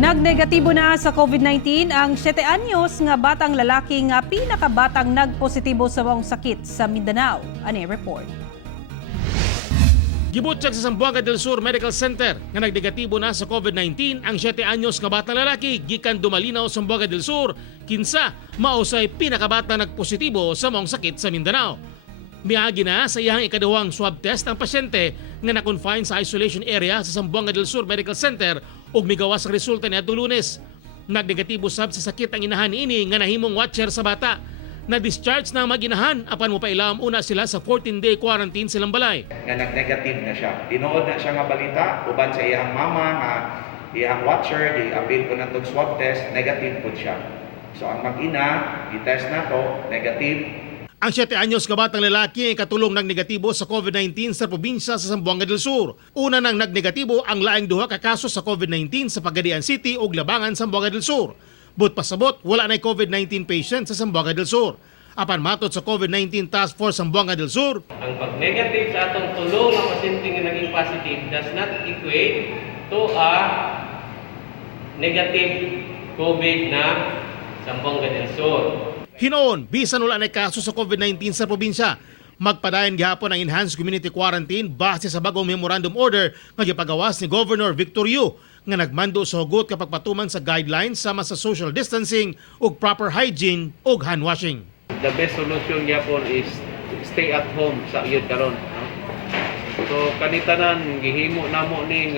Nagnegatibo na sa COVID-19 ang 7 anyos nga batang lalaki nga pinakabatang nagpositibo sa wang sakit sa Mindanao. Ani report. Gibutyag sa Zamboanga del Sur Medical Center nga nagnegatibo na sa COVID-19 ang 7 anyos nga batang lalaki gikan Dumalinaw, Zamboanga del Sur, kinsa mausay pinakabatang nagpositibo sa mong sakit sa Mindanao. Miagi na sa iyang ikaduhang swab test ang pasyente nga na-confine sa isolation area sa Zamboanga del Sur Medical Center ug migawas ang resulta niadtong Lunes. Nagnegatibo sab sa sakit ang inahan ini nga nahimong watcher sa bata. Na-discharge na ang mag-inahan apan mopailam una sila sa 14-day quarantine silang balay. Nga nag-negative na siya. Tinuod na siya nga balita uban sa iyang mama nga iyang watcher di-appeal ko na swab test, negative po siya. So ang mag-ina, i-test na to, negative. Ang 7 anyos nga batang lalaki ay katulong ng negatibo sa COVID-19 sa probinsya sa Zamboanga del Sur. Una nang nagnegatibo ang laing duha ka kaso sa COVID-19 sa Pagadian City ug Labangan, Zamboanga del Sur. But pasabot, wala na COVID-19 patient sa Zamboanga del Sur. Apan matod sa COVID-19 Task Force Zamboanga del Sur, ang pag-negative sa atong tulo nga pasyente nga naging positive does not equate to a negative COVID na Zamboanga del Sur. hinoon bisan wala na kaso sa COVID-19 sa probinsya. Magpadayon gihapon ang enhanced community quarantine base sa bagong memorandum order nga gipagawas ni Governor Victor Yu nga nagmando sa hugot kapag patuman sa guidelines sama sa social distancing ug proper hygiene ug hand washing. The best solution gyapon is stay at home sa yun karon. No? So kanitanan gihimo namo ning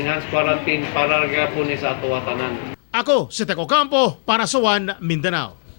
enhanced quarantine para gyapon ni sa ato tanan. Ako si Teco Campo para sa One Mindanao.